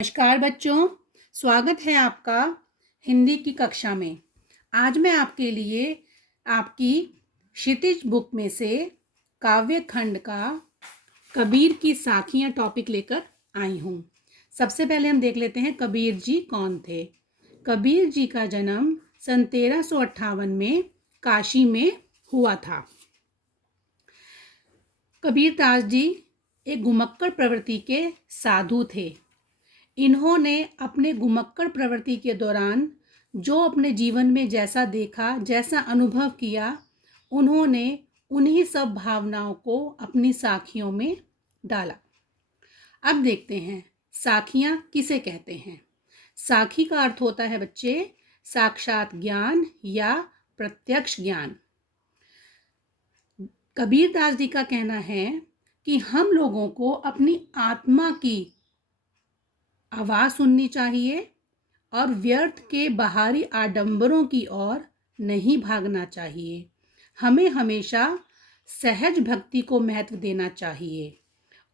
नमस्कार बच्चों, स्वागत है आपका हिंदी की कक्षा में। आज मैं आपके लिए आपकी क्षितिज बुक में से काव्य खंड का कबीर की साखियाँ टॉपिक लेकर आई हूँ। सबसे पहले हम देख लेते हैं कबीर जी कौन थे। कबीर जी का जन्म सन 1358 में काशी में हुआ था। कबीर दास जी एक घुमक्कड़ प्रवृत्ति के साधु थे। इन्होंने अपने घुमक्कड़ प्रवृत्ति के दौरान जो अपने जीवन में जैसा देखा, जैसा अनुभव किया, उन्होंने उन्हीं सब भावनाओं को अपनी साखियों में डाला। अब देखते हैं साखियाँ किसे कहते हैं। साखी का अर्थ होता है बच्चे साक्षात ज्ञान या प्रत्यक्ष ज्ञान। कबीर दास जी का कहना है कि हम लोगों को अपनी आत्मा की आवाज़ सुननी चाहिए और व्यर्थ के बाहरी आडंबरों की ओर नहीं भागना चाहिए। हमें हमेशा सहज भक्ति को महत्व देना चाहिए।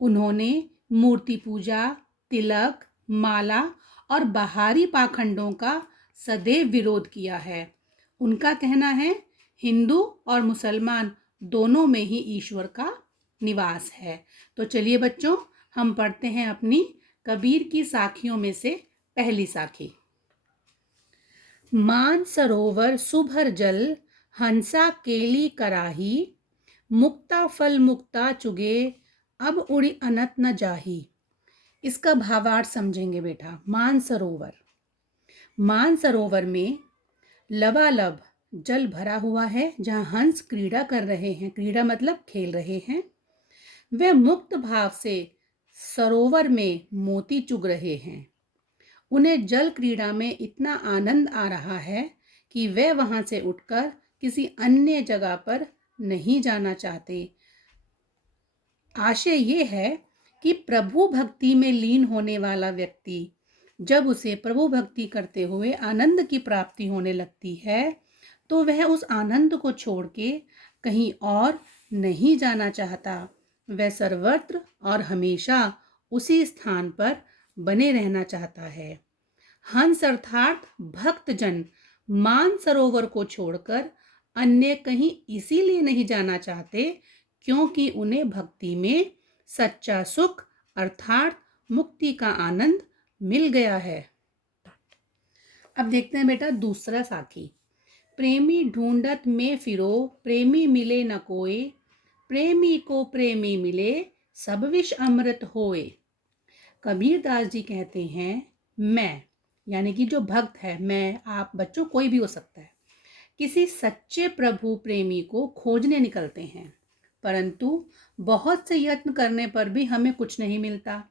उन्होंने मूर्ति पूजा, तिलक, माला और बाहरी पाखंडों का सदैव विरोध किया है। उनका कहना है हिंदू और मुसलमान दोनों में ही ईश्वर का निवास है। तो चलिए बच्चों, हम पढ़ते हैं अपनी कबीर की साखियों में से पहली साखी। मान सरोवर सुभर जल, हंसा केली कराही, मुक्ता फल मुक्ता चुगे, अब उड़ी अनत न जाही। इसका भावार्थ समझेंगे बेटा। मान सरोवर में लबालब जल भरा हुआ है, जहाँ हंस क्रीड़ा कर रहे हैं। क्रीड़ा मतलब खेल रहे हैं। वे मुक्त भाव से सरोवर में मोती चुग रहे हैं। उन्हें जल क्रीड़ा में इतना आनंद आ रहा है कि वे वहां से उठकर किसी अन्य जगह पर नहीं जाना चाहते। आशय ये है कि प्रभु भक्ति में लीन होने वाला व्यक्ति जब उसे प्रभु भक्ति करते हुए आनंद की प्राप्ति होने लगती है तो वह उस आनंद को छोड़ के कहीं और नहीं जाना चाहता। वह सर्वत्र और हमेशा उसी स्थान पर बने रहना चाहता है। हंस अर्थात भक्तजन मान सरोवर को छोड़कर अन्य कहीं इसीलिए नहीं जाना चाहते क्योंकि उन्हें भक्ति में सच्चा सुख अर्थात मुक्ति का आनंद मिल गया है। अब देखते हैं बेटा दूसरा साखी। प्रेमी ढूंढत में फिरो, प्रेमी मिले न कोई, प्रेमी को प्रेमी मिले, सब विष अमृत होए। कबीर दास जी कहते हैं मैं यानी कि जो भक्त है, मैं, आप, बच्चों कोई भी हो सकता है, किसी सच्चे प्रभु प्रेमी को खोजने निकलते हैं, परंतु बहुत से यत्न करने पर भी हमें कुछ नहीं मिलता।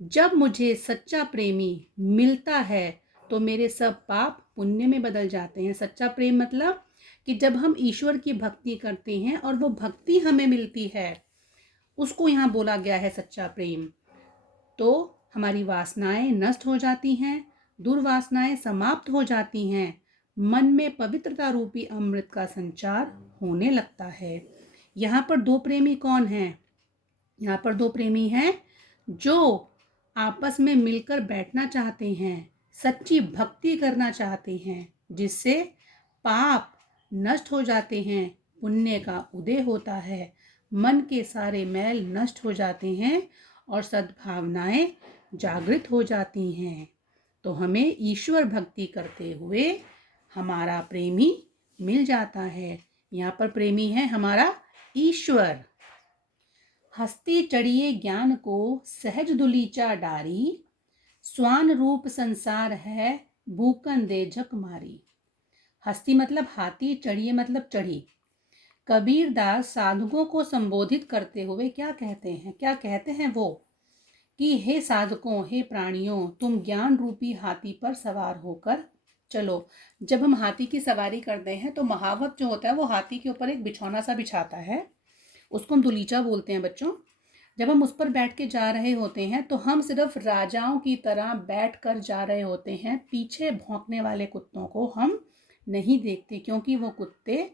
जब मुझे सच्चा प्रेमी मिलता है तो मेरे सब पाप पुण्य में बदल जाते हैं। सच्चा प्रेम मतलब कि जब हम ईश्वर की भक्ति करते हैं और वो भक्ति हमें मिलती है, उसको यहाँ बोला गया है सच्चा प्रेम। तो हमारी वासनाएं नष्ट हो जाती हैं, दुर्वासनाएं समाप्त हो जाती हैं, मन में पवित्रता रूपी अमृत का संचार होने लगता है। यहाँ पर दो प्रेमी कौन हैं? यहाँ पर दो प्रेमी हैं जो आपस में मिलकर बैठना चाहते हैं, सच्ची भक्ति करना चाहते हैं, जिससे पाप नष्ट हो जाते हैं, पुण्य का उदय होता है, मन के सारे मैल नष्ट हो जाते हैं और सद्भावनाएं जागृत हो जाती हैं। तो हमें ईश्वर भक्ति करते हुए हमारा प्रेमी मिल जाता है। यहाँ पर प्रेमी है हमारा ईश्वर। हस्ती चढ़िए ज्ञान को सहज दुलीचा डारी, स्वान रूप संसार है भूकन दे झक मारी। हस्ती मतलब हाथी, चढ़िए मतलब चढ़ी। कबीर दास साधुओं को संबोधित करते हुए क्या कहते हैं वो कि हे साधकों, हे प्राणियों, तुम ज्ञान रूपी हाथी पर सवार होकर चलो। जब हम हाथी की सवारी करते हैं तो महावत जो होता है वो हाथी के ऊपर एक बिछौना सा बिछाता है, उसको हम दुलीचा बोलते हैं बच्चों। जब हम उस पर बैठ के जा रहे होते हैं तो हम सिर्फ राजाओं की तरह बैठ कर जा रहे होते हैं। पीछे भौंकने वाले कुत्तों को हम नहीं देखते क्योंकि वो कुत्ते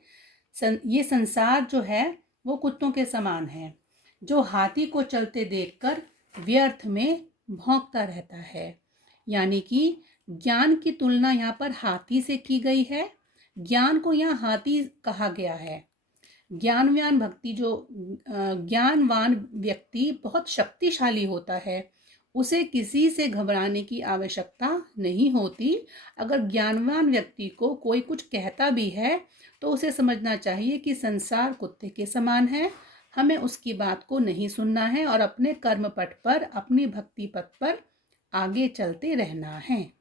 ये संसार जो है वो कुत्तों के समान है, जो हाथी को चलते देखकर व्यर्थ में भौंकता रहता है। यानी कि ज्ञान की तुलना यहाँ पर हाथी से की गई है। ज्ञान को यहाँ हाथी कहा गया है। ज्ञानवान व्यक्ति बहुत शक्तिशाली होता है। उसे किसी से घबराने की आवश्यकता नहीं होती। अगर ज्ञानवान व्यक्ति को कोई कुछ कहता भी है तो उसे समझना चाहिए कि संसार कुत्ते के समान है। हमें उसकी बात को नहीं सुनना है और अपने कर्म पथ पर, अपनी भक्ति पथ पर आगे चलते रहना है।